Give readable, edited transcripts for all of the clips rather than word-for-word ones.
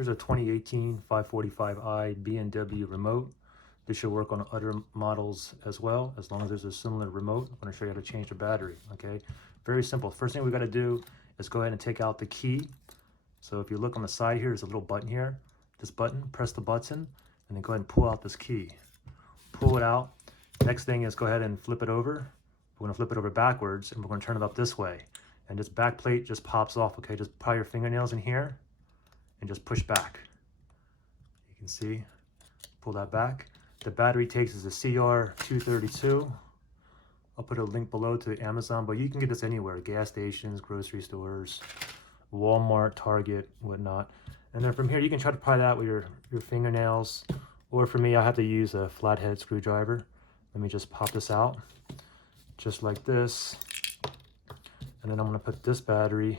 Here's a 2018 545i BMW remote. This should work on other models as well, as long as there's a similar remote. I'm going to show you how to change the battery, okay? Very simple. First thing we got to do is go ahead and take out the key. So if you look on the side here, there's a little button here. This button, press the button, and then go ahead and pull out this key. Pull it out. Next thing is go ahead and flip it over. We're going to flip it over backwards, and we're going to turn it up this way. And this back plate just pops off, okay? Just pry your fingernails in here and just push back. You can see, pull that back. The battery takes is a CR232. I'll put a link below to Amazon, but you can get this anywhere, gas stations, grocery stores, Walmart, Target, whatnot. And then from here, you can try to pry that with your fingernails, or for me, I have to use a flathead screwdriver. Let me just pop this out, just like this. And then I'm gonna put this battery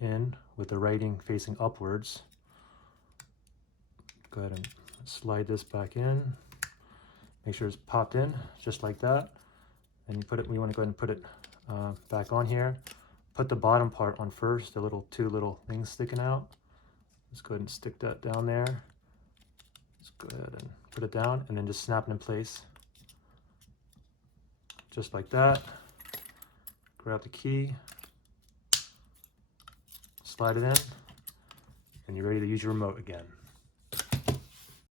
in with the writing facing upwards. Go ahead and slide this back in. Make sure it's popped in, just like that. And you put it, we want to go ahead and put it back on here. Put the bottom part on first, the two little things sticking out. Let's go ahead and stick that down there. Let's go ahead and put it down, and then just snap it in place. Just like that. Grab the key, slide it in, and you're ready to use your remote again.